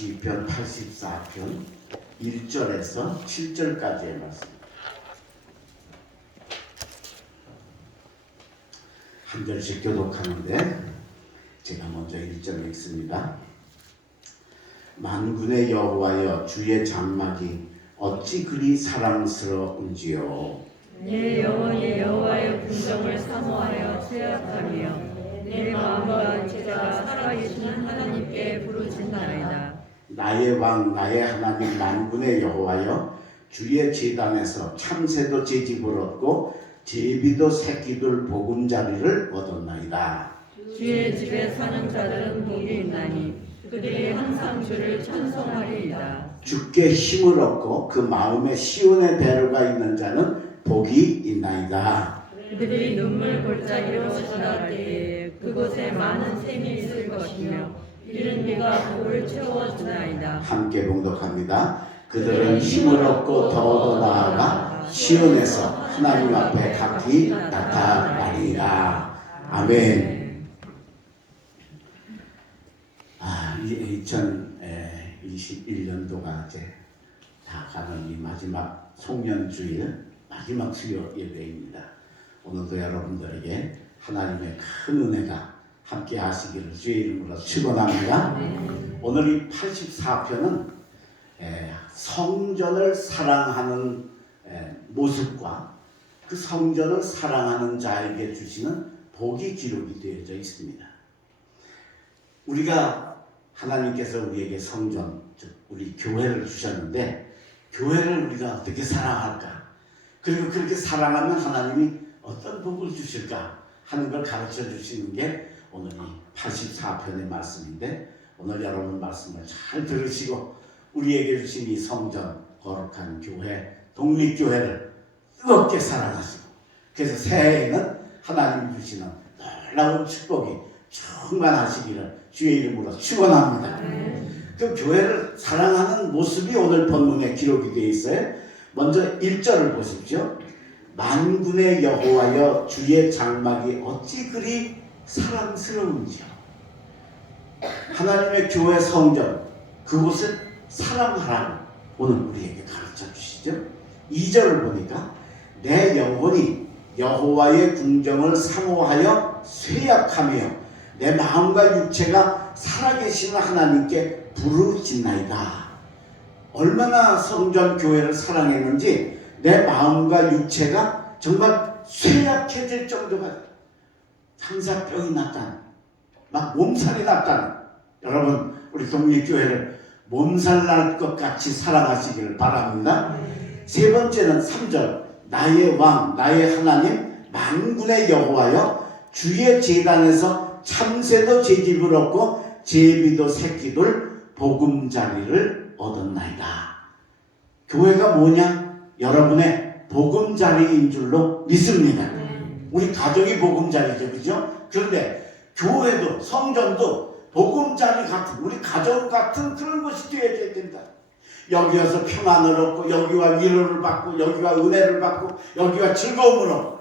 시편 84편 1절에서 7절까지의 말씀. 한 절씩 교독하는데 제가 먼저 1절 읽습니다. 만군의 여호와여, 주의 장막이 어찌 그리 사랑스러운지요. 내 영혼이 여호와의 궁정을 사모하여 쇠약하며 내 마음과 육체가 살아계시는 하나님께 부르짖나이다. 나의 왕 나의 하나님 만군의 여호와여, 주의 제단에서 참새도 제집을 얻고 제비도 새끼들 보금자리를 얻었나이다. 주의 집에 사는 자들은 복이 있나니 그들이 항상 주를 찬송하리이다. 주께 힘을 얻고 그 마음에 시온의 대로가 있는 자는 복이 있나이다. 그들이 눈물 골짜기로 지나갈 때에 그곳에 많은 샘이 있을 것이며 이른 비가 복을 채워주나이다. 함께 봉독합니다. 그들은 힘을 얻고 더더 나아가 시온에서 하나님 앞에 각기 나타나리라. 아멘. 2021년도가 이제 다 가는 이 마지막 송년주일 마지막 수요 예배입니다. 오늘도 여러분들에게 하나님의 큰 은혜가 함께 하시기를 주의 이름으로 축원합니다. 오늘 이 84편은 성전을 사랑하는 모습과 그 성전을 사랑하는 자에게 주시는 복이 기록이 되어져 있습니다. 우리가 하나님께서 우리에게 성전, 즉 우리 교회를 주셨는데 교회를 우리가 어떻게 사랑할까? 그리고 그렇게 사랑하면 하나님이 어떤 복을 주실까 하는 걸 가르쳐 주시는 게 오늘 이 84편의 말씀인데, 오늘 여러분 말씀을 잘 들으시고 우리에게 주신 이 성전, 거룩한 교회, 독립교회를 뜨겁게 사랑하시고, 그래서 새해에는 하나님이 주시는 놀라운 축복이 충만하시기를 주의 이름으로 축원합니다. 그 교회를 사랑하는 모습이 오늘 본문에 기록이 되어 있어요. 먼저 1절을 보십시오. 만군의 여호와여, 주의 장막이 어찌 그리 사랑스러운지요. 하나님의 교회 성전, 그곳을 사랑하라고 오늘 우리에게 가르쳐 주시죠. 2절을 보니까 내 영혼이 여호와의 궁정을 사모하여 쇠약하며 내 마음과 육체가 살아계시는 하나님께 부르짖나이다. 얼마나 성전 교회를 사랑했는지 내 마음과 육체가 정말 쇠약해질 정도가, 상사병이 났다는, 막 몸살이 났다는, 여러분 우리 독립교회를 몸살 날 것 같이 사랑하시기를 바랍니다. 세 번째는 3절, 나의 왕 나의 하나님 만군의 여호와여, 주의 제단에서 참새도 제집을 얻고 제비도 새끼들 보금자리를 얻었나이다. 교회가 뭐냐? 여러분의 보금자리인 줄로 믿습니다. 우리 가정이 보금자리죠, 그죠? 그런데 교회도 성전도 보금자리 같은, 우리 가정 같은 그런 것이 되어야 된다. 여기 와서 평안을 얻고 여기와 위로를 받고 여기와 은혜를 받고 여기와 즐거움을 얻고,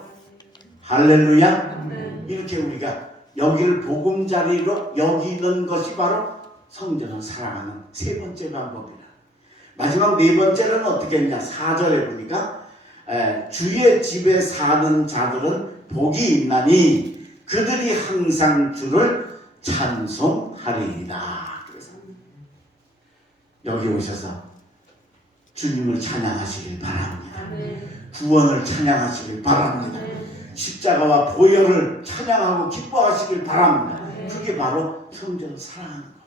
할렐루야. 이렇게 우리가 여기를 보금자리로 여기는 것이 바로 성전을 사랑하는 세 번째 방법이라. 마지막 네 번째는 어떻게 했냐? 4절에 보니까 주의 집에 사는 자들은 복이 있나니 그들이 항상 주를 찬송하리이다. 그래서 여기 오셔서 주님을 찬양하시길 바랍니다. 구원을 찬양하시길 바랍니다. 십자가와 보혈을 찬양하고 기뻐하시길 바랍니다. 그게 바로 성전을 사랑하는 겁니다.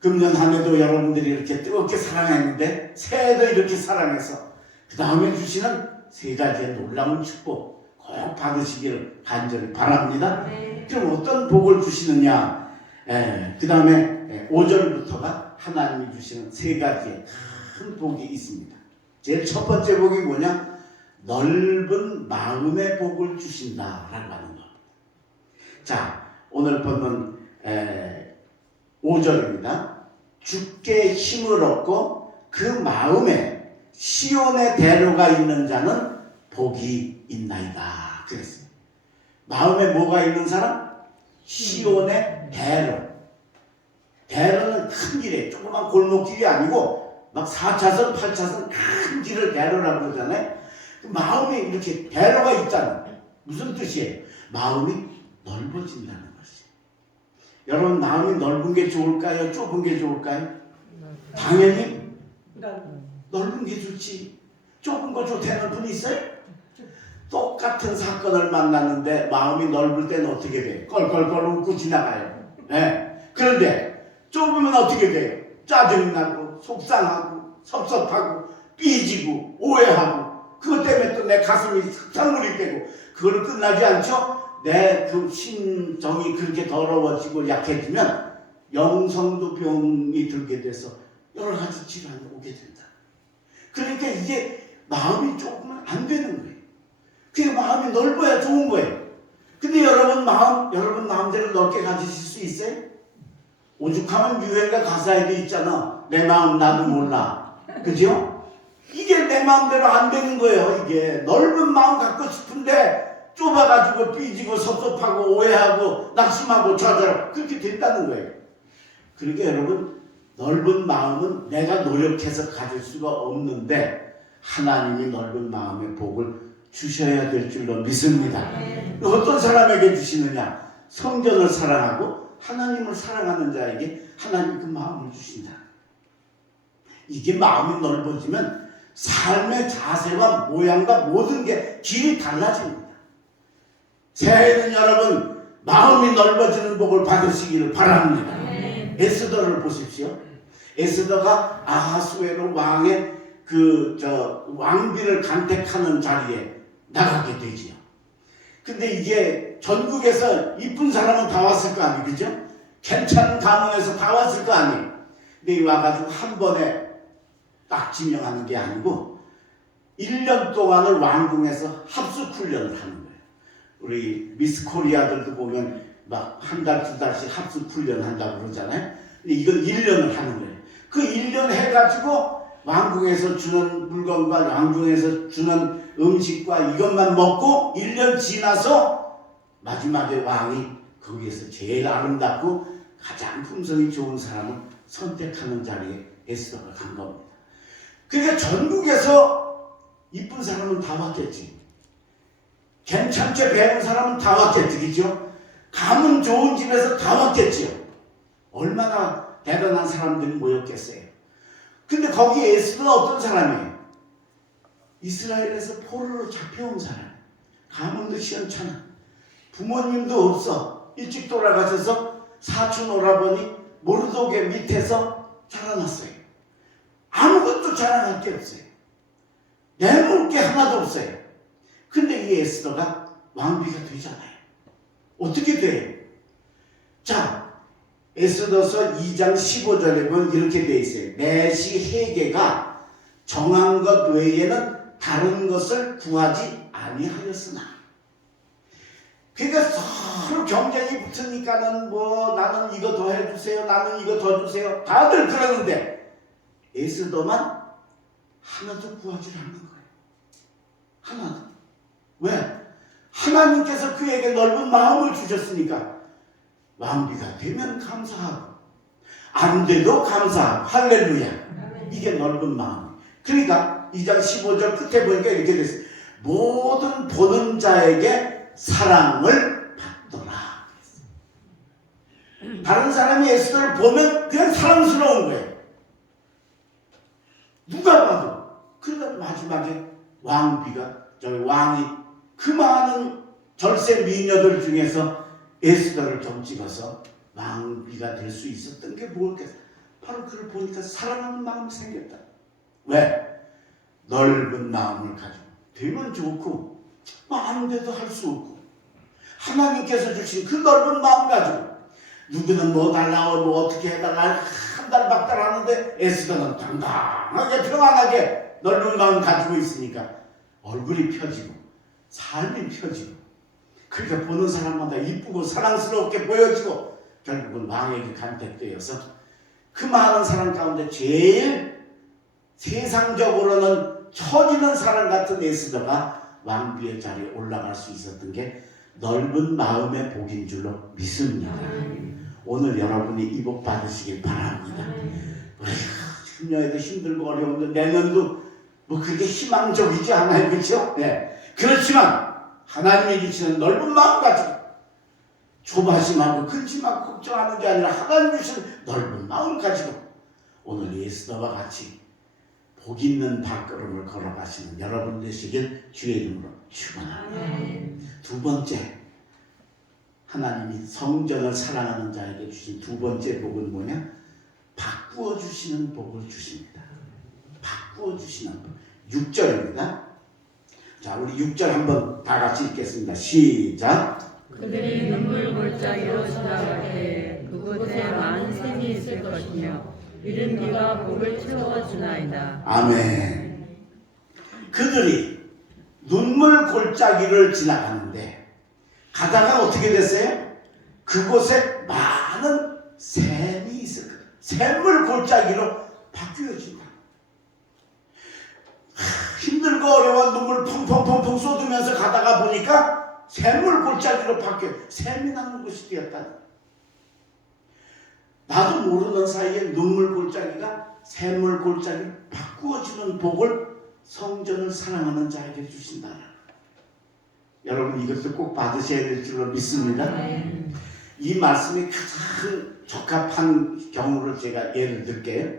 금년 한 해도 여러분들이 이렇게 뜨겁게 사랑했는데 새해도 이렇게 사랑해서 그 다음에 주시는 세 가지의 놀라운 축복 꼭 받으시기를 간절히 바랍니다. 그럼 어떤 복을 주시느냐? 그 다음에 5절부터가 하나님이 주시는 세 가지의 큰 복이 있습니다. 제일 첫 번째 복이 뭐냐? 넓은 마음의 복을 주신다라고 하는 겁니다. 자, 오늘 본문 5절입니다. 주께 힘을 얻고 그 마음에 시온의 대로가 있는 자는 복이 있나이다. 그랬어요. 마음에 뭐가 있는 사람? 시온의 대로. 대로는 큰 길에 조그만 골목길이 아니고 막 4차선 8차선 큰 길을 대로라고 그러잖아요. 마음이 이렇게 대로가 있잖아요. 무슨 뜻이에요? 마음이 넓어진다는 것이. 여러분 마음이 넓은 게 좋을까요? 좁은 게 좋을까요? 당연히 넓은 게 좋지. 좁은 거 좋다는 분 있어요? 똑같은 사건을 만났는데 마음이 넓을 때는 어떻게 돼요? 껄껄껄 웃고 지나가요. 네. 그런데 좁으면 어떻게 돼요? 짜증나고 속상하고 섭섭하고 삐지고 오해하고 그것 때문에 또 내 가슴이 삭탕물이 되고 그거는 끝나지 않죠? 내 그 심정이 그렇게 더러워지고 약해지면 영성도 병이 들게 돼서 여러 가지 질환이 오게 된다. 그러니까 이게 마음이 좁으면 안 되는 거예요. 그 마음이 넓어야 좋은 거예요. 근데 여러분 마음대로 넓게 가지실 수 있어요? 오죽하면 유행가 가사에도 있잖아. 내 마음 나도 몰라. 그죠? 이게 내 마음대로 안 되는 거예요. 이게 넓은 마음 갖고 싶은데 좁아가지고 삐지고 섭섭하고 오해하고 낙심하고 좌절하고 그렇게 된다는 거예요. 그러니까 여러분 넓은 마음은 내가 노력해서 가질 수가 없는데 하나님이 넓은 마음의 복을 주셔야 될 줄로 믿습니다. 어떤 사람에게 주시느냐? 성전을 사랑하고 하나님을 사랑하는 자에게 하나님 그 마음을 주신다. 이게 마음이 넓어지면 삶의 자세와 모양과 모든 게 길이 달라집니다. 새해에는 여러분 마음이 넓어지는 복을 받으시기를 바랍니다. 에스더를 보십시오. 에스더가 아하수에로 왕의 왕비를 간택하는 자리에 나가게 되지요. 근데 이게 전국에서 이쁜 사람은 다 왔을 거 아니에요. 그죠? 괜찮은 가문에서 다 왔을 거 아니에요. 근데 와가지고 한 번에 딱 지명하는 게 아니고 1년 동안을 왕궁에서 합숙 훈련을 하는 거예요. 우리 미스 코리아들도 보면 막 한 달, 두 달씩 합숙 훈련 한다고 그러잖아요. 근데 이건 1년을 하는 거예요. 그 1년 해가지고 왕궁에서 주는 물건과 왕궁에서 주는 음식과 이것만 먹고 1년 지나서 마지막에 왕이 거기에서 제일 아름답고 가장 품성이 좋은 사람을 선택하는 자리에 에스더가 간 겁니다. 그러니까 전국에서 이쁜 사람은 다 왔겠지. 괜찮게 배운 사람은 다 왔겠지. 그죠? 가문 좋은 집에서 다 왔겠지요. 얼마나 대단한 사람들이 모였겠어요. 근데 거기 에스더는 어떤 사람이에요? 이스라엘에서 포로로 잡혀온 사람. 가문도 시원찮아. 부모님도 없어. 일찍 돌아가셔서 사촌 오라버니 모르도게 밑에서 자라났어요. 아무것도 자랑할 게 없어요. 내놓을 게 하나도 없어요. 근데 이 에스더가 왕비가 되잖아요. 어떻게 돼요? 자, 에스더서 2장 15절에 보면 이렇게 되어 있어요. 내시 회개가 정한 것 외에는 다른 것을 구하지 아니하였으나. 그러니까 서로 경쟁이 붙으니까는 나는 이거 더 해주세요. 나는 이거 더 주세요. 다들 그러는데 에스더만 하나도 구하지 않는 거예요. 하나도. 왜? 하나님께서 그에게 넓은 마음을 주셨으니까 왕비가 되면 감사하고 안 돼도 감사하고 할렐루야. 이게 넓은 마음. 그러니까 2장 15절 끝에 보니까 이렇게 됐어요. 모든 보는 자에게 사랑을 받더라. 다른 사람이 에스더를 보면 그냥 사랑스러운 거예요. 누가 봐도. 그러다 마지막에 왕이 그 많은 절세 미녀들 중에서 에스더를 점찍어서 왕비가 될 수 있었던 게 뭘까? 바로 그를 보니까 사랑하는 마음이 생겼다. 왜? 넓은 마음을 가지고 되면 좋고 아닌데도 할 수 없고 하나님께서 주신 그 넓은 마음 가지고 누구는 뭐 달라고 뭐 어떻게 해달라 한달박달 하는데 에스더는 당당하게 평안하게 넓은 마음 가지고 있으니까 얼굴이 펴지고 삶이 펴지고 그러니까 보는 사람마다 이쁘고 사랑스럽게 보여지고 결국은 왕에게 간택되어서 그 많은 사람 가운데 제일 세상적으로는 처지는 사람 같은 에스더가 왕비의 자리에 올라갈 수 있었던 게 넓은 마음의 복인 줄로 믿습니다. 오늘 여러분이 이 복 받으시길 바랍니다. 우리가 금년에도 힘들고 어려운데 내년도 뭐 그렇게 희망적이지 않아요, 그렇죠? 네. 그렇지만 하나님이 주시는 넓은 마음 가지고 조바심하고 근심하고 걱정하는 게 아니라 하나님 주시는 넓은 마음 가지고 오늘 예수님과 같이 복 있는 발걸음을 걸어가시는 여러분 되시길 주의 이름으로 축원합니다. 두 번째, 하나님이 성전을 사랑하는 자에게 주신 두 번째 복은 뭐냐? 바꾸어 주시는 복을 주십니다. 바꾸어 주시는 복. 6절입니다. 자, 우리 6절 한번 다 같이 읽겠습니다. 시작. 그들이 눈물 골짜기로 지나갈 때 그곳에 많은 샘이 있을 것이며 이른 비가 복을 채워주나이다. 아멘. 그들이 눈물 골짜기를 지나가는데 가다가 어떻게 됐어요? 그곳에 많은 샘이 있을 거예요. 샘물 골짜기로 바뀌어진다. 힘들고 어려운 눈물 펑펑펑펑 쏟으면서 가다가 보니까 샘물 골짜기로 바뀌어 샘이 나는 곳이 되었다. 나도 모르는 사이에 눈물 골짜기가 샘물 골짜기로 바꾸어지는 복을 성전을 사랑하는 자에게 주신다. 여러분 이것도 꼭 받으셔야 될 줄로 믿습니다. 이 말씀이 가장 적합한 경우를 제가 예를 들게요.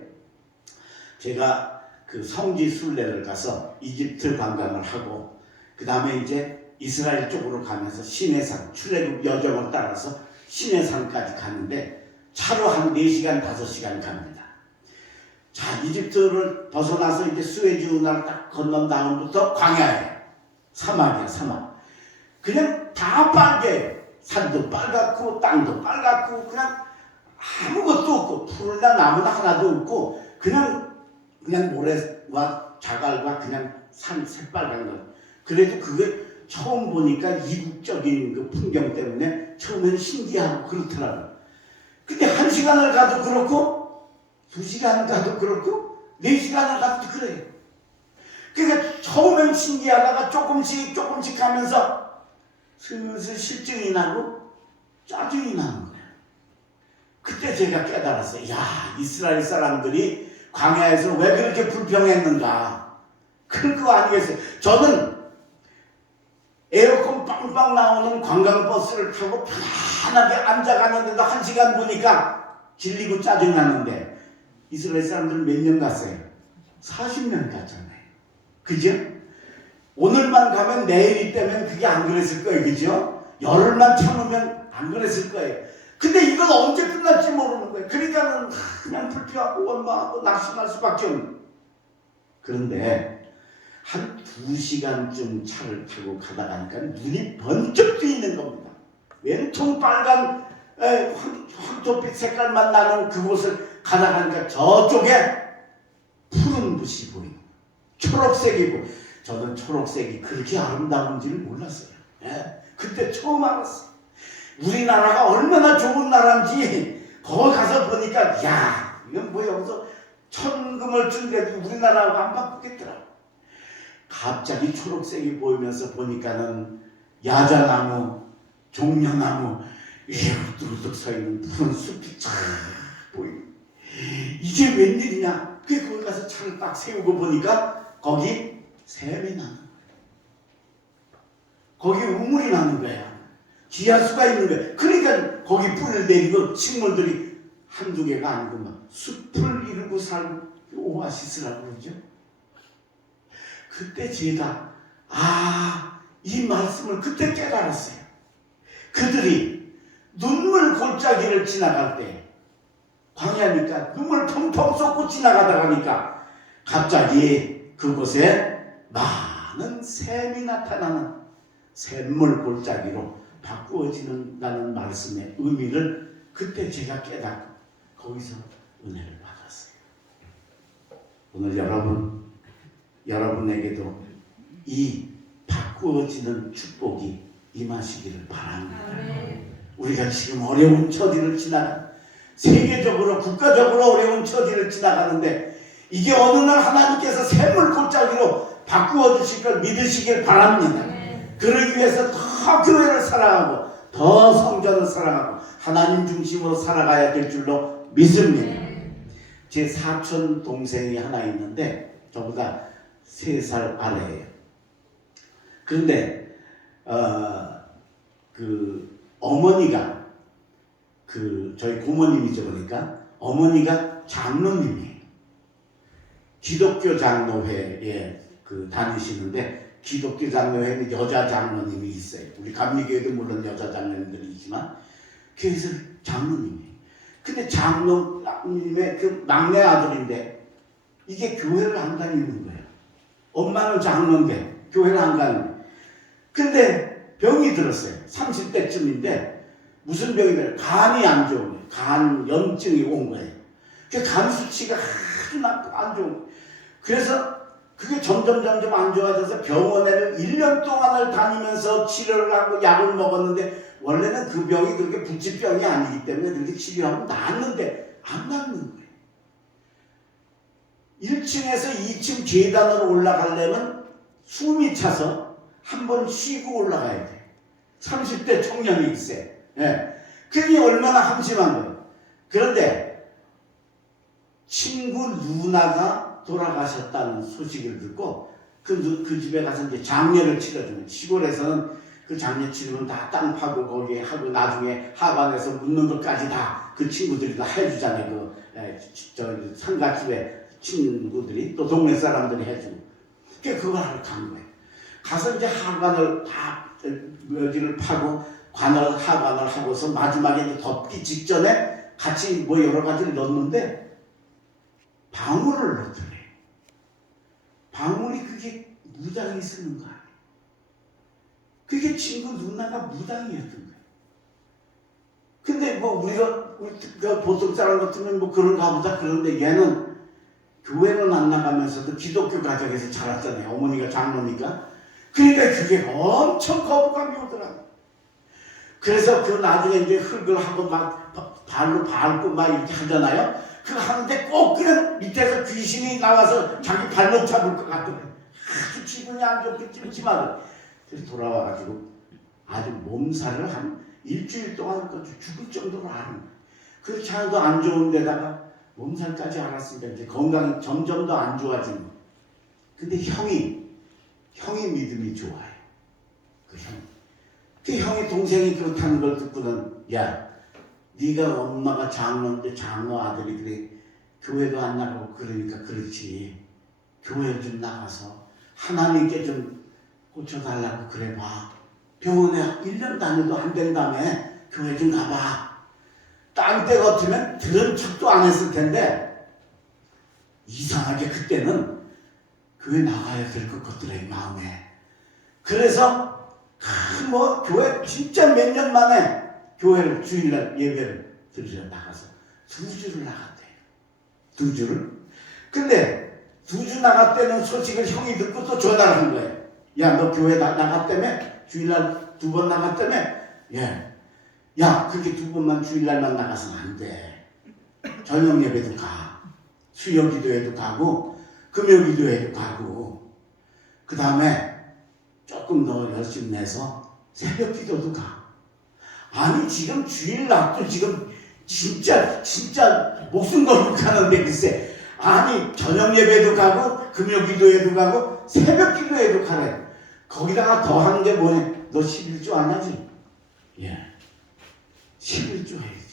제가 그 성지 순례를 가서 이집트 관광을 하고 그 다음에 이제 이스라엘 쪽으로 가면서 시내산 출애굽 여정을 따라서 시내산까지 가는데 차로 한 4시간 5시간 갑니다. 자, 이집트를 벗어나서 이제 수에즈 운하를 딱 건넌 다음부터 광야예요. 사막이야, 사막. 그냥 다 빨개요. 산도 빨갛고 땅도 빨갛고 그냥 아무것도 없고 풀이나 나무나 하나도 없고 그냥 모래와 자갈과 그냥 산 새빨간 것. 그래도 그게 처음 보니까 이국적인 그 풍경 때문에 처음에는 신기하고 그렇더라고요. 근데 1시간을 가도 그렇고 2시간을 가도 그렇고 4시간을 가도 그래요. 그러니까 처음엔 신기하다가 조금씩 하면서 슬슬 실증이 나고 짜증이 나는 거예요. 그때 제가 깨달았어요. 야, 이스라엘 사람들이 광야에서 왜 그렇게 불평했는가. 그거 아니겠어요. 저는 에어컨 빵빵 나오는 관광버스를 타고 편안하게 앉아가는데도 1시간 보니까 질리고 짜증나는데 이스라엘 사람들은 몇 년 갔어요? 40년 갔잖아요. 그죠? 오늘만 가면 내일이 되면 그게 안 그랬을 거예요. 그죠? 열흘만 참으면 안 그랬을 거예요. 근데 이건 언제 끝날지 모르는 거예요. 그러니까는 그냥 불평하고 원망하고 낙심할 수밖에 없는. 그런데 한 2시간쯤 차를 타고 가다 가니까 눈이 번쩍 뜨이는 겁니다. 왼통 빨간 황토빛 색깔만 나는 그곳을 가다 가니까 저쪽에 푸른 빛이 보이고 초록색이고 저는 초록색이 그렇게 아름다운지를 몰랐어요. 예? 그때 처음 알았어요. 우리나라가 얼마나 좋은 나라인지 거기 가서 보니까 야 이건 뭐 여기서 천금을 준대도 우리나라하고 안 바꾸겠더라. 갑자기 초록색이 보이면서 보니까는 야자나무, 종려나무 이렇게 우뚝우뚝 서 있는 푸른 숲이 쫙 보이고 이게 웬일이냐. 그게 거기 가서 차를 딱 세우고 보니까 거기 샘이 나는 거예요. 거기 우물이 나는 거야. 지하수가 있는 거야. 그러니까 거기 뿌리를 내리고 식물들이 한두 개가 아니고 막 숲을 이루고 살고 오아시스라고 그러죠. 그때 제가 이 말씀을 그때 깨달았어요. 그들이 눈물 골짜기를 지나갈 때 광야니까 눈물 펑펑 쏟고 지나가다 가니까 갑자기 그곳에 많은 샘이 나타나는 샘물 골짜기로 바꾸어지는다는 말씀의 의미를 그때 제가 깨닫고 거기서 은혜를 받았어요. 오늘 여러분에게도 이 바꾸어지는 축복이 임하시기를 바랍니다. 우리가 지금 어려운 처지를 지나가 세계적으로 국가적으로 어려운 처지를 지나가는데 이게 어느 날 하나님께서 샘물 골짜기로 바꾸어 주실 걸 믿으시길 바랍니다. 그러기 위해서 더 교회를 사랑하고 더 성전을 사랑하고 하나님 중심으로 살아가야 될 줄로 믿습니다. 제 사촌 동생이 하나 있는데 저보다 3살 아래예요. 그런데 그 어머니가 저희 고모님이죠. 그러니까 어머니가 장로님이에요. 기독교 장로회에 다니시는데 기독교 장로회는 여자 장로님이 있어요. 우리 감리교회도 물론 여자 장로님들이 있지만 교회에서 장로님이에요. 근데 장로님의 그 막내 아들인데 이게 교회를 안 다니는 거예요. 엄마는 장로인데 교회를 안 가는 거예요. 근데 병이 들었어요. 30대쯤인데 무슨 병이 들어요? 간이 안 좋은 거예요. 간 염증이 온 거예요. 간 수치가 아주 안 좋은 거예요. 그래서 그게 점점 안 좋아져서 병원에는 1년 동안을 다니면서 치료를 하고 약을 먹었는데 원래는 그 병이 그렇게 불치병이 아니기 때문에 그렇게 치료하면 나았는데 안 낫는 거예요. 1층에서 2층 계단으로 올라가려면 숨이 차서 한 번 쉬고 올라가야 돼요. 30대 청년이 있어요. 예. 그게 얼마나 한심한 거예요. 그런데 친구 누나가 돌아가셨다는 소식을 듣고 그 집에 가서 이제 장례를 치러주는, 시골에서는 그 장례 치르면 다 땅 파고 거기에 하고 나중에 하반에서 묻는 것까지 다 그 친구들이 다 해주잖아요. 저 상가집에 친구들이 또 동네 사람들이 해주고. 그걸 하러 간 거예요. 가서 이제 하관을 다 묘지를 파고 하관을 하고서 마지막에 이제 덮기 직전에 같이 뭐 여러 가지를 넣었는데 방울을 넣더래. 방울이 그게 무당이 쓰는 거 아니에요. 그게 친구 누나가 무당이었던 거예요. 근데 뭐 우리가 보통 사람 같으면 뭐 그런가 보다. 그런데 얘는 교회는 안 나가면서도 기독교 가정에서 자랐잖아요. 어머니가 장로니까. 그러니까 그게 엄청 거부감이 오더라고요. 그래서 그 나중에 이제 흙을 하고 막 발로 밟고 막 이렇게 하잖아요. 그거 하는데 꼭 그냥 밑에서 귀신이 나와서 자기 발목 잡을 것 같더라고요. 아주 기분이 안 좋게 찜찜하더라고요. 그래서 돌아와가지고 아주 몸살을 한 일주일 동안 죽을 정도로 앓은 거예요. 그렇지 않아도 안 좋은 데다가 몸살까지 앓았으니까 이제 건강이 점점 더 안 좋아진 거예요. 근데 형이 믿음이 좋아요. 그 형이 동생이 그렇다는 걸 듣고는 야, 네가 엄마가 장로인데 장로 아들이 그래 교회도 안 나가고 그러니까 그렇지. 교회 좀 나가서 하나님께 좀 고쳐달라고 그래 봐. 병원에 1년 다녀도 안 된다며 교회 좀 가봐. 딴 때 같으면 들은 척도 안 했을 텐데 이상하게 그때는 교회 나가야 될 것 같더래 마음에. 그래서 뭐 교회 진짜 몇 년 만에 교회를 주일날 예배를 들으러 나가서 2주를 나갔대요. 2주를. 근데 2주 나갔다는 소식을 형이 듣고 또 전화를 한 거예요. 야, 너 교회 나갔다며? 주일날 2번 나갔다며? 예. 야, 그렇게 2번만 주일날만 나가서는 안 돼. 저녁 예배도 가. 수요 기도회도 가고 금요 기도회도 가고 그 다음에 조금 더 열심히 내서 새벽 기도도 가. 아니 지금 주일날도 지금 진짜 목숨 걸고 가는데 글쎄 아니 저녁 예배도 가고 금요 기도회도 가고 새벽 기도회도 가래. 거기다가 더한 게 뭐냐? 너 11조 안 하지? 예. 11조 해야지.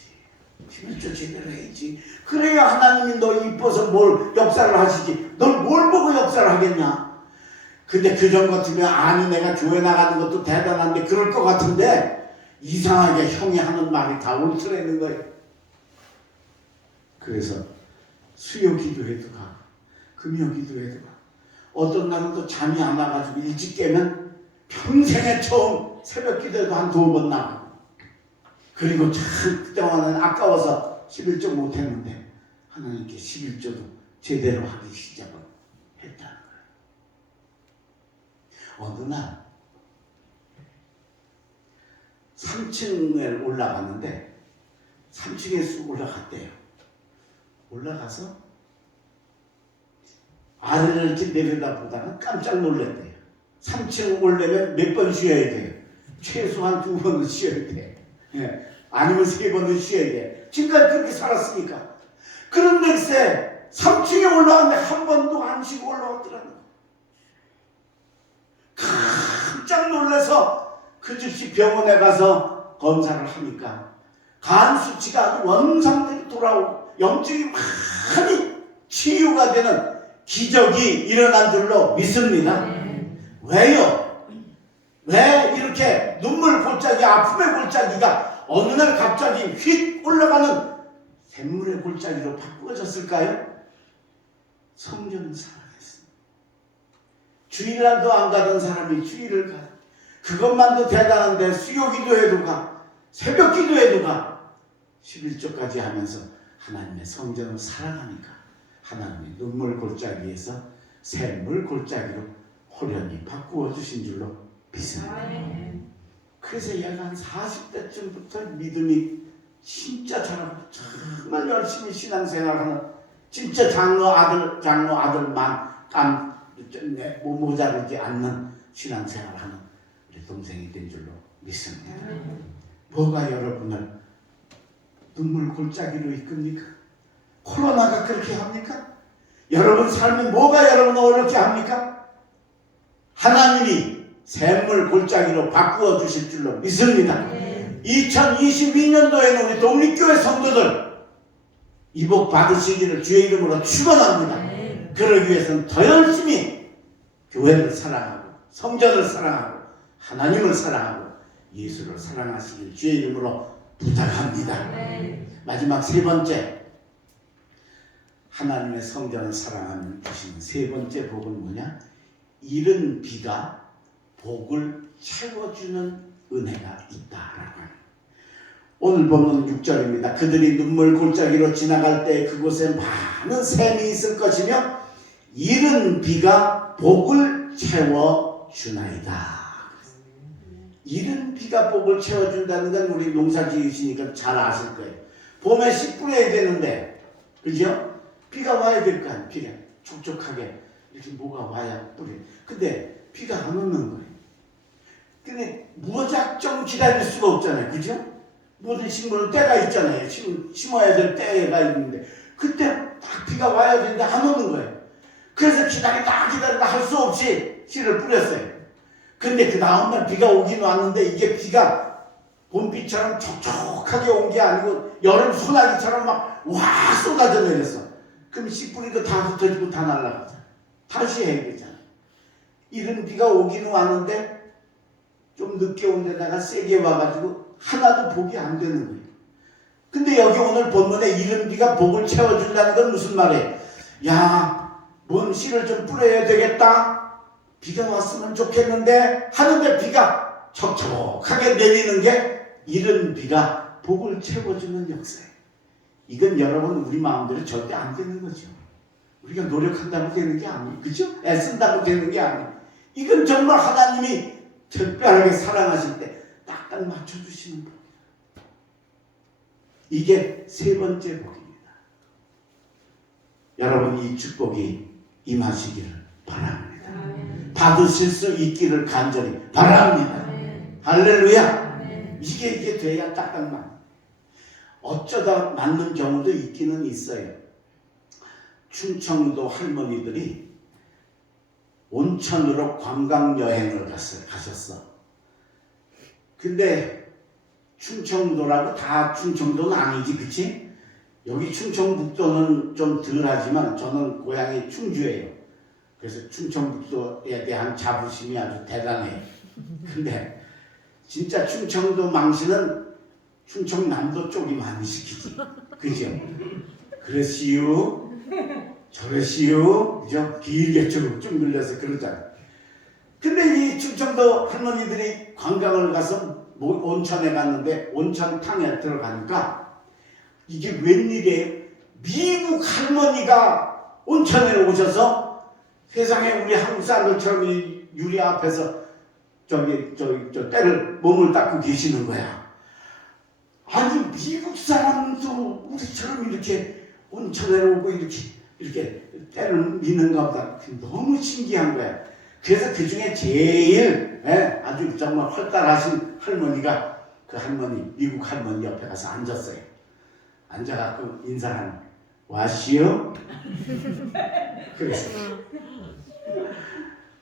11조 제대로 해야지. 그래야 하나님이 너 이뻐서 뭘 역사를 하시지. 널 뭘 보고 역사를 하겠냐? 근데 그전 같으면 아니 내가 교회 나가는 것도 대단한데 그럴 것 같은데 이상하게 형이 하는 말이 다 울트라는 거예요. 그래서 수요 기도회도 가. 금요 기도회도 가. 어떤 날은 또 잠이 안 와가지고 일찍 깨면 평생에 처음 새벽 기도회도 한 2번 나가고 그리고 참 그동안은 아까워서 11조 못했는데 하나님께 11조도 제대로 하기 시작을 했다는 거예요. 어느 날 3층에 올라갔는데 3층에 쑥 올라갔대요. 올라가서 아래를 이렇게 내려다보다가 깜짝 놀랐대요. 3층 올려면 몇 번 쉬어야 돼요. 최소한 2번은 쉬어야 돼. 예. 아니면 3번은 쉬어야 돼. 지금까지 그렇게 살았으니까. 그런데 글쎄 3층에 올라왔는데 한 번도 안 쉬고 올라왔더라는 거예요. 깜짝 놀라서 그 즉시 병원에 가서 검사를 하니까 간 수치가 아주 원상태로 돌아오고 염증이 많이 치유가 되는 기적이 일어난 줄로 믿습니다. 왜요? 왜 이렇게 눈물 골짜기, 아픔의 골짜기가 어느 날 갑자기 휙 올라가는 샘물의 골짜기로 바꾸어졌을까요? 성전을 사랑했습니다. 주일날도 안 가던 사람이 주일을 가. 그것만도 대단한데 수요 기도회도 가, 새벽 기도회도 가, 11조까지 하면서 하나님의 성전을 사랑하니까 하나님이 눈물 골짜기에서 샘물 골짜기로 호련히 바꾸어 주신 줄로 믿습니다. 그래서 얘가 한 40대쯤부터 믿음이 진짜 자라고 정말 열심히 신앙생활하는 진짜 장로 아들만 모자르지 않는 신앙생활하는 우리 동생이 된 줄로 믿습니다. 뭐가 여러분을 눈물 골짜기로 이끕니까? 코로나가 그렇게 합니까? 여러분 삶이 뭐가 여러분을 어렵게 합니까? 하나님이 샘물 골짜기로 바꾸어 주실 줄로 믿습니다. 2022년도에는 우리 독립교회 성도들 이복 받으시기를 주의 이름으로 축원합니다. 그러기 위해서는 더 열심히 교회를 사랑하고 성전을 사랑하고 하나님을 사랑하고 예수를 사랑하시길 주의 이름으로 부탁합니다. 마지막 3번째, 하나님의 성전을 사랑하는 주시는 3번째 복은 뭐냐? 이른 비가 복을 채워주는 은혜가 있다라고 합니다. 오늘 본문 6절입니다. 그들이 눈물 골짜기로 지나갈 때 그곳에 많은 샘이 있을 것이며 이른 비가 복을 채워주나이다. 이른 비가 복을 채워준다는 건 우리 농사 지으시니까 잘 아실 거예요. 봄에 씨 뿌려야 되는데, 그죠? 비가 와야 될 거 아니에요. 비가 촉촉하게 이렇게 뭐가 와야 뿌려. 근데 비가 안 오는 거예요. 근데 무작정 기다릴 수가 없잖아요. 그죠? 모든 식물은 때가 있잖아요. 심어야 될 때가 있는데 그때 딱 비가 와야 되는데 안 오는 거예요. 그래서 기다리다 할 수 없이 씨를 뿌렸어요. 근데 그 다음날 비가 오긴 왔는데 이게 비가 봄비처럼 촉촉하게 온 게 아니고 여름 소나기처럼 막 와 쏟아져 내렸어. 그럼 씨 뿌린 거 다 흩어지고 다 날아가잖아. 다시 해야 되잖아. 이른 비가 오긴 왔는데 좀 늦게 온 데다가 세게 와가지고 하나도 복이 안 되는 거예요. 근데 여기 오늘 본문에 이른 비가 복을 채워준다는 건 무슨 말이에요? 야, 뭔 씨를 좀 뿌려야 되겠다. 비가 왔으면 좋겠는데 하는데 비가 촉촉하게 내리는 게 이른 비가 복을 채워주는 역사예요. 이건 여러분 우리 마음대로 절대 안 되는 거죠. 우리가 노력한다고 되는 게 아니에요. 그죠? 애쓴다고 되는 게 아니에요. 이건 정말 하나님이 특별하게 사랑하실 때 딱딱 맞춰주시는 복이에요. 이게 3번째 복입니다. 여러분 이 축복이 임하시기를 바랍니다. 받으실 수 있기를 간절히 바랍니다. 할렐루야. 이게 돼야 딱딱 맞아요. 어쩌다 맞는 경우도 있기는 있어요. 충청도 할머니들이 온천으로 관광여행을 가셨어. 근데 충청도라고 다 충청도는 아니지, 그치? 여기 충청북도는 좀 덜하지만 저는 고향이 충주예요. 그래서 충청북도에 대한 자부심이 아주 대단해요. 근데 진짜 충청도 망신은 충청남도 쪽이 많이 시키지. 그죠? 그러시오, 저러시오, 그죠? 길게 쭉 늘려서 그러잖아. 근데 이 충청도 할머니들이 관광을 가서 온천에 갔는데 온천탕에 들어가니까 이게 웬일이에요? 미국 할머니가 온천에 오셔서 세상에 우리 한국 사람들처럼 이 유리 앞에서 저 때를 몸을 닦고 계시는 거야. 아니 미국 사람도 우리처럼 이렇게 온천에 오고 이렇게 때를 미는가 보다. 너무 신기한 거야. 그래서 그 중에 제일 아주 정말 활달하신 할머니가 그 할머니, 미국 할머니 옆에 가서 앉았어요. 앉아갖고 인사하는 와시오? 그랬어요.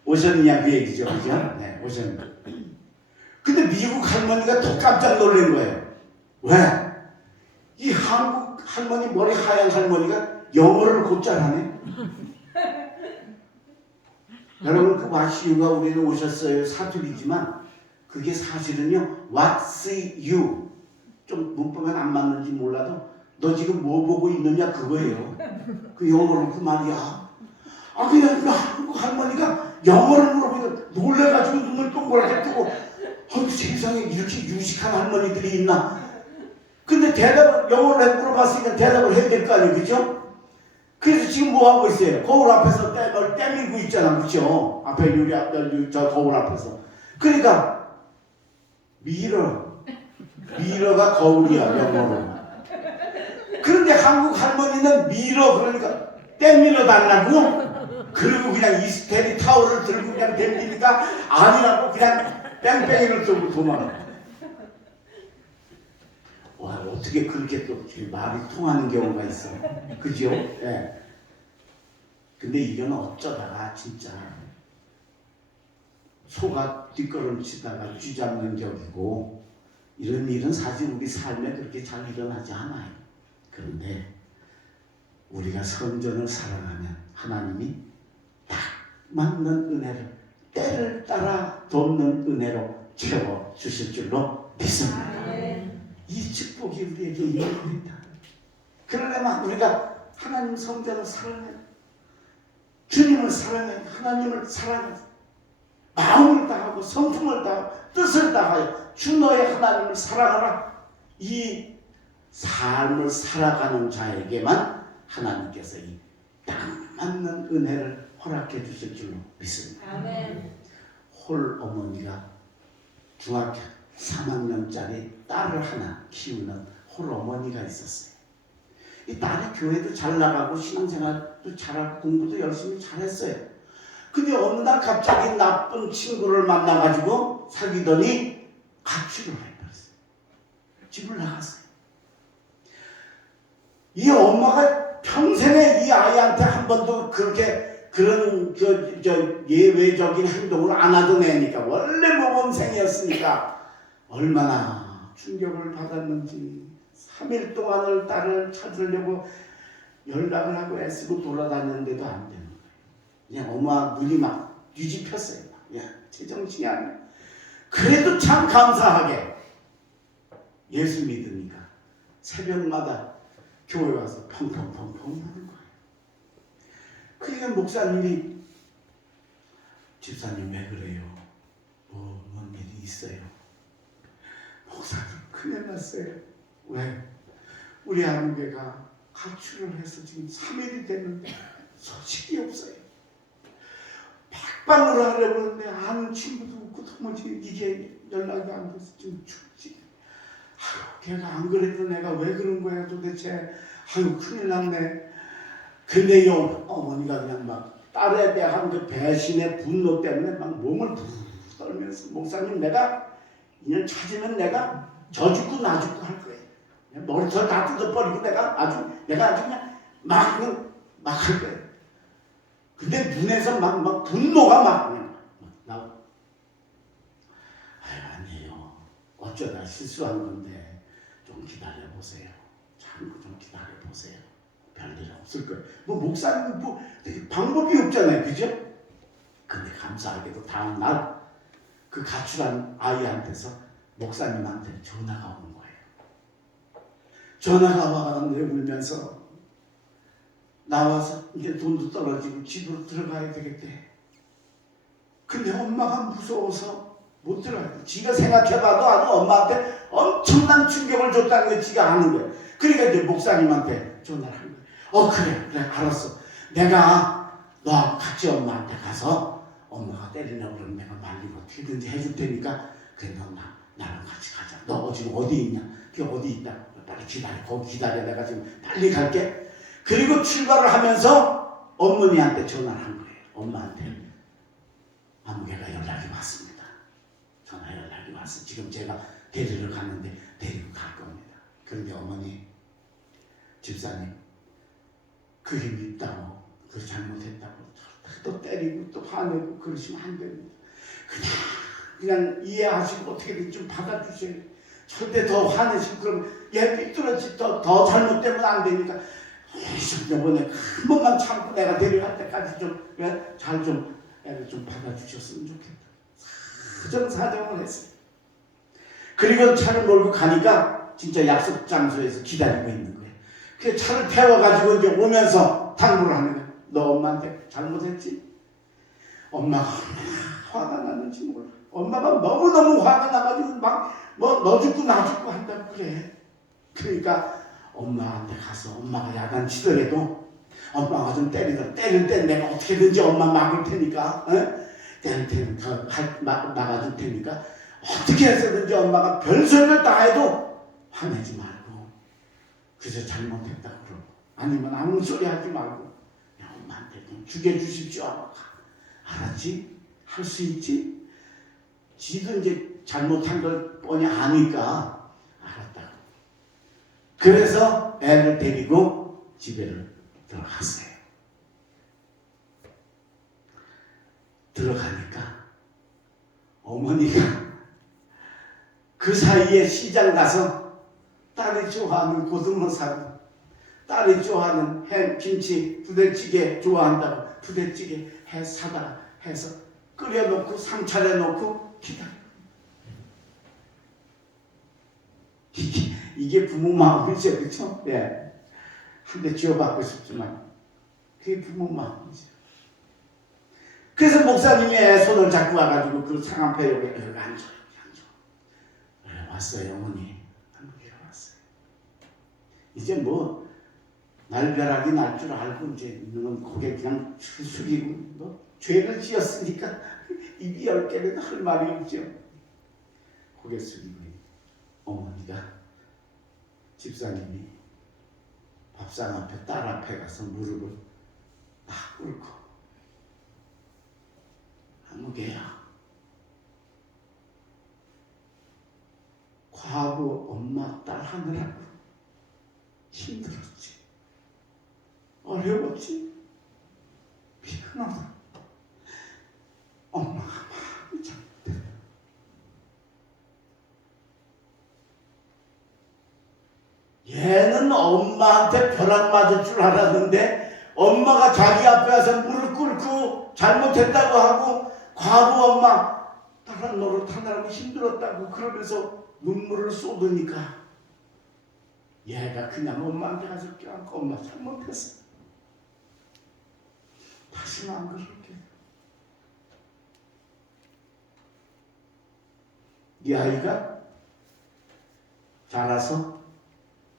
오셨느냐 그 얘기죠, 그죠? 네, 오셨느냐. 근데 미국 할머니가 더 깜짝 놀란 거예요. 왜? 이 한국 할머니, 머리 하얀 할머니가 영어를 곧잘 하네. 여러분, 그 와시유가 우리는 오셨어요 사투리지만 그게 사실은요, what's you? 좀 문법은 안 맞는지 몰라도 너 지금 뭐 보고 있느냐 그거예요. 그 영어로 그 말이야. 그냥 그 한국 할머니가 영어를 물어보니까 놀래가지고 눈을 동그랗게 뜨고 세상에 이렇게 유식한 할머니들이 있나. 근데 대답을 영어로 물어봤으니까 대답을 해야 될 거 아니에요, 그죠? 그래서 지금 뭐 하고 있어요? 거울 앞에서 떼밀고 있잖아, 그죠? 앞에 저 거울 앞에서. 그러니까 미러가 거울이야, 영어로. 그런데 한국 할머니는 그러니까 떼밀어 달라고. 그리고 그냥 이스테리 타월을 들고 그냥 댐기니까 아니라고 그냥 뺑뺑이를 쏘고 도망가. 와, 어떻게 그렇게 또 말이 통하는 경우가 있어. 그죠? 예. 근데 이건 어쩌다가 진짜 소가 뒷걸음치다가 쥐잡는 격이고, 이런 일은 사실 우리 삶에 그렇게 잘 일어나지 않아요. 그런데 우리가 성전을 사랑하면 하나님이 딱 맞는 은혜를 때를 따라 돕는 은혜로 채워주실 줄로 믿습니다. 이 축복이 우리에게 있는 겁니다. 그러려면 우리가 하나님 성전을 사랑해, 주님을 사랑해, 하나님을 사랑해, 마음을 다하고 성품을 다하고 뜻을 다하여 주 너의 하나님을 사랑하라. 이 삶을 살아가는 자에게만 하나님께서 이 딱 맞는 은혜를 허락해 주실 줄로 믿습니다. 아멘. 홀 어머니가 중학교 3학년짜리 딸을 하나 키우는 홀 어머니가 있었어요. 이 딸이 교회도 잘 나가고 신앙생활도 잘하고 공부도 열심히 잘했어요. 근데 어느 날 갑자기 나쁜 친구를 만나가지고 사귀더니 가출을 해버렸어요. 집을 나갔어요. 이 엄마가 평생에 이 아이한테 한 번도 그런 예외적인 행동을 안 하던 애니까, 원래 모범생이었으니까 얼마나 충격을 받았는지 3일 동안을 딸을 찾으려고 연락을 하고 애쓰고 돌아다녔는데도 안 되는 거예요. 그냥 엄마 눈이 막 뒤집혔어요. 야, 제정신이 아니야. 그래도 참 감사하게 예수 믿으니까 새벽마다 교회 와서 펑펑펑펑 하는 거예요. 그러니까 목사님이, 집사님 왜 그래요? 뭔 일이 있어요? 목사님 큰일 났어요. 왜? 우리 아무개가 가출을 해서 지금 3일이 됐는데 소식이 없어요. 백방으로 하려고 하는데 아는 친구도 없고 도무지 이게 연락이 안 돼서 지금 죽지. 걔가 안 그래도 내가 왜 그런 거야 도대체. 큰일 났네. 근데 이 어머니가 그냥 막 딸에 대한 그 배신의 분노 때문에 막 몸을 부르르 떨면서, 목사님 내가 인연 찾으면 내가 저 죽고 나 죽고 할 거예요. 머리털 다 뜯어버리고 내가 아주 그냥 막 할 거예요. 근데 눈에서 막 분노가 막 나와. 아니에요. 어쩌다 실수한 건데 좀 기다려보세요. 참고 좀 기다려보세요. 별일 없을 거예요. 목사님 방법이 없잖아요. 그죠? 근데 감사하게도 다음날 그 가출한 아이한테서 목사님한테 전화가 오는 거예요. 전화가 와가는데 울면서 나와서 이제 돈도 떨어지고 집으로 들어가야 되겠대. 근데 엄마가 무서워서 못 들어가요. 지가 생각해봐도 아주 엄마한테 엄청난 충격을 줬다는 걸 지가 아는 거예요. 그러니까 이제 목사님한테 전화를 한 거예요. 그래 알았어. 내가 너 같이 엄마한테 가서 엄마가 때리려고 그러면 내가 말리고 어떻게든지 해줄 테니까 그래 너 나랑 같이 가자. 너 지금 어디 있냐? 그 어디 있다. 빨리 기다려. 거기 기다려. 내가 지금 빨리 갈게. 그리고 출발을 하면서 어머니한테 전화를 한 거예요. 엄마한테 아무개가 연락이 왔습니다. 전화 연락이 왔어. 지금 제가 데리러 갔는데 데리고 갈 겁니다. 그런데 어머니, 집사님, 그게 밉다고, 그 잘못했다고 또 때리고 또 화내고 그러시면 안 됩니다. 그냥 이해하시고 어떻게든 좀 받아주세요. 절대 더 화내시고 그러면 얘 삐뚤어지 더 잘못되면 안 되니까 이번에 한 번만 참고 내가 데려갈 때까지 좀 잘 좀 애를 좀 받아주셨으면 좋겠다. 사정사정을 했어요. 그리고 차를 몰고 가니까 진짜 약속 장소에서 기다리고 있는 거예요. 그 차를 태워가지고 이제 오면서 당부를 하는 거예요. 너 엄마한테 잘못했지? 엄마가 화가 나는지 몰라. 엄마가 너무너무 화가 나가지고 막 너 죽고 나 죽고 한다고 그래. 그러니까 엄마한테 가서 엄마가 야단치더라도 엄마가 좀 때릴 때 내가 어떻게든지 엄마 막을 테니까 때릴 테니까 막아줄 테니까 어떻게 해서든지 엄마가 별소리를 다 해도 화내지 말고 그저 잘못했다고 그러고 아니면 아무 소리 하지 말고 그냥 엄마한테 좀 죽여주십시오 하고 알았지? 할 수 있지? 지도 이제 잘못한 걸 뻔히 아니까 알았다고. 그래서 애를 데리고 집에를 들어갔어요. 들어가니까 어머니가 그 사이에 시장 가서 딸이 좋아하는 고등어 사고 딸이 좋아하는 햄, 김치, 부대찌개 좋아한다고 부대찌개 해 사다 해서 끓여놓고 상차려 놓고 기다려. 이게 부모 마음이죠, 그렇죠? 예. 한 대 쥐어받고 싶지만 그게 부모 마음이죠. 그래서 목사님의 손을 잡고 와가지고 그 상한패 여기 앉아. 그래, 왔어요, 어머니. 한국에 왔어요. 이제 뭐 날벼락이 날 줄 알고 이제 너는 고개 그냥 숙이고 뭐 죄를 지었으니까 입이 10개는 할 말이 없죠. 고개 숙이고 어머니가 집사님이 밥상 앞에 딸 앞에 가서 무릎을 딱 꿇고 한국에야 과거 엄마 딸 하느라고 힘들었지 어려웠지 피곤하다 엄마가 마음이 잘못해 얘는 엄마한테 벼락 맞을 줄 알았는데 엄마가 자기 앞에 와서 무릎 꿇고 잘못했다고 하고 과거 엄마 딸한 노릇하느라고 힘들었다고 그러면서 눈물을 쏟으니까 얘가 그냥 엄마한테 가서 껴안고 엄마 잘못했어 다시는 안 그럴게. 이 아이가 자라서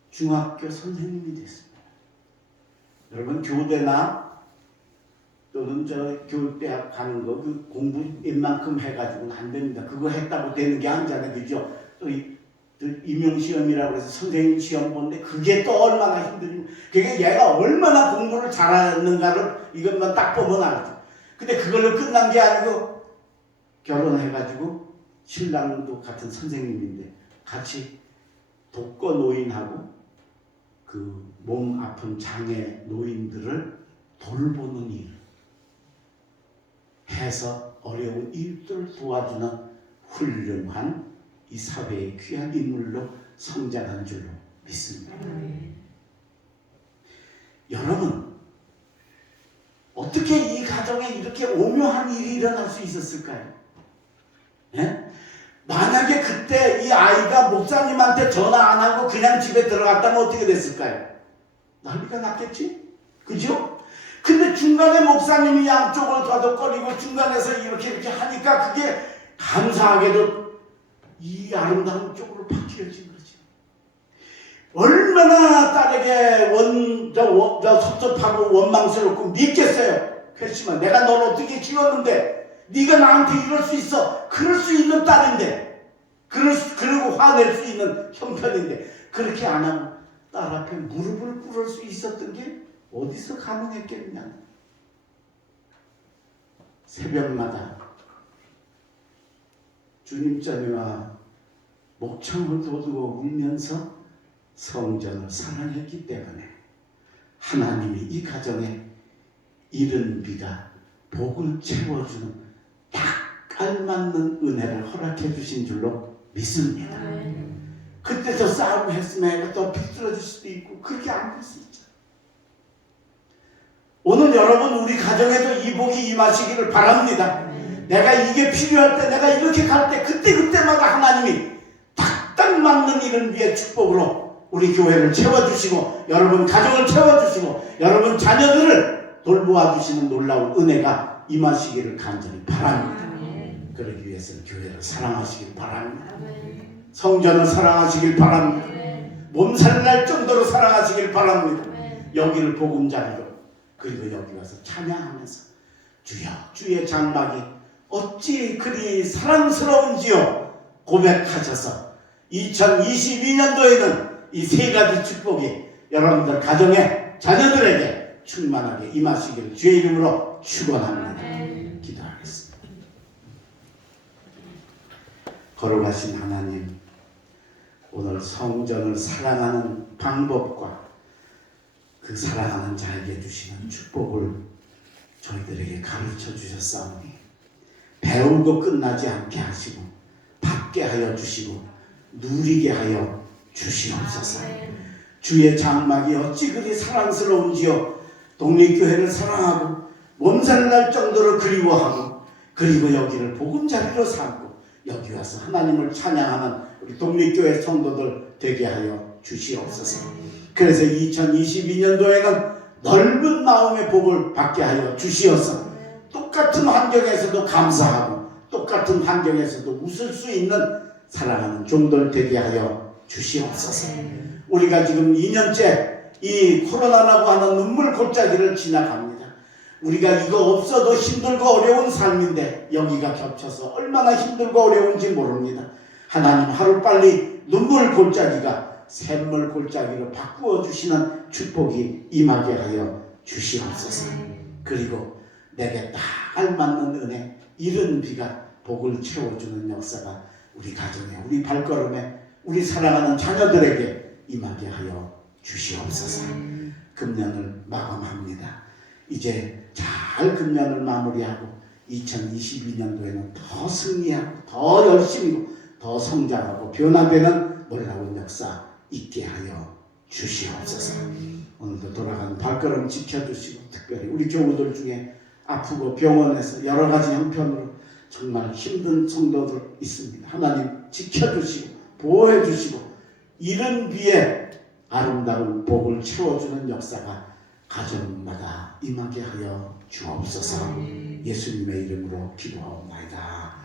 중학교 선생님이 됐습니다. 여러분 교대나 또는 저 교육대학 가는 거 그 공부 웬만큼 해가지고는 안 됩니다. 그거 했다고 되는 게 아니잖아요, 그죠? 또 임용시험이라고 해서 선생님 시험 보는데 그게 또 얼마나 힘들고 그게 얘가 얼마나 공부를 잘하는가를 이것만 딱 보면 알죠. 근데 그걸로 끝난 게 아니고 결혼해가지고 신랑도 같은 선생님인데 같이 독거 노인하고 그 몸 아픈 장애 노인들을 돌보는 일 해서 어려운 이웃들을 도와주는 훌륭한 이 사회의 귀한 인물로 성장한 줄로 믿습니다. 여러분 어떻게 이 가정에 이렇게 오묘한 일이 일어날 수 있었을까요? 예? 만약에 그때 이 아이가 목사님한테 전화 안 하고 그냥 집에 들어갔다면 어떻게 됐을까요? 난리가 났겠지? 그죠? 근데 중간에 목사님이 양쪽을 더덕거리고 중간에서 이렇게 하니까 그게 감사하게도 이 아름다운 쪽으로 바뀌어진 거죠. 얼마나 딸에게 섭섭하고 원망스럽고 믿겠어요. 그렇지만 내가 널 어떻게 키웠는데 네가 나한테 이럴 수 있어. 그럴 수 있는 딸인데 그리고 화낼 수 있는 형편인데 그렇게 안 하고 딸 앞에 무릎을 꿇을 수 있었던 게 어디서 가능했겠냐. 새벽마다 주님 전에와 목청을 돋우고 울면서 성전을 사랑했기 때문에 하나님이 이 가정에 이른 비가 복을 채워주는 딱 알맞는 은혜를 허락해 주신 줄로 믿습니다. 그때 저 싸움을 했으면 애가 더 비뚤어질 수도 있고 그렇게 안 될 수 있죠. 오늘 여러분 우리 가정에도 이 복이 임하시기를 바랍니다. 내가 이게 필요할 때 내가 이렇게 갈 때 그때마다 하나님이 딱딱 맞는 이런 비의 축복으로 우리 교회를 채워주시고 여러분 가정을 채워주시고 여러분 자녀들을 돌보아 주시는 놀라운 은혜가 임하시기를 간절히 바랍니다. 그러기 위해서는 교회를 사랑하시길 바랍니다. 성전을 사랑하시길 바랍니다. 몸살 날 정도로 사랑하시길 바랍니다. 여기를 보금자리로 그리고 여기 와서 찬양하면서 주여 주의 장막이 어찌 그리 사랑스러운지요 고백하셔서 2022년도에는 이 세 가지 축복이 여러분들 가정에 자녀들에게 충만하게 임하시기를 주의 이름으로 축원합니다. 기도하겠습니다. 거룩하신 하나님, 오늘 성전을 사랑하는 방법과 그 사랑하는 자에게 주시는 축복을 저희들에게 가르쳐 주셨사오니 배우고 끝나지 않게 하시고 받게 하여 주시고 누리게 하여 주시옵소서. 주의 장막이 어찌 그리 사랑스러운지요 독립교회를 사랑하고 몸살 날 정도로 그리워하고 그리고 여기를 보금자리로 삼고 여기 와서 하나님을 찬양하는 우리 독립교회 성도들 되게 하여 주시옵소서. 그래서 2022년도에는 넓은 마음의 복을 받게 하여 주시옵소서. 똑같은 환경에서도 감사하고 똑같은 환경에서도 웃을 수 있는 사랑하는 종들 되게 하여 주시옵소서. 우리가 지금 2년째 이 코로나라고 하는 눈물 골짜기를 지나갑니다. 우리가 이거 없어도 힘들고 어려운 삶인데 여기가 겹쳐서 얼마나 힘들고 어려운지 모릅니다. 하나님 하루빨리 눈물 골짜기가 샘물 골짜기로 바꾸어 주시는 축복이 임하게 하여 주시옵소서. 그리고 내게 딱 알맞는 은혜 이른 비가 복을 채워주는 역사가 우리 가정에 우리 발걸음에 우리 사랑하는 자녀들에게 임하게 하여 주시옵소서. 금년을 마감합니다. 이제 잘 금년을 마무리하고 2022년도에는 더 승리하고 더 열심히 더 성장하고 변화되는 놀라운 역사 있게 하여 주시옵소서. 오늘도 돌아가는 발걸음 지켜주시고 특별히 우리 교우들 중에 아프고 병원에서 여러 가지 형편으로 정말 힘든 성도들 있습니다. 하나님 지켜주시고 보호해주시고 이른 비에 아름다운 복을 채워주는 역사가 가정마다 임하게 하여 주옵소서. 예수님의 이름으로 기도하옵나이다.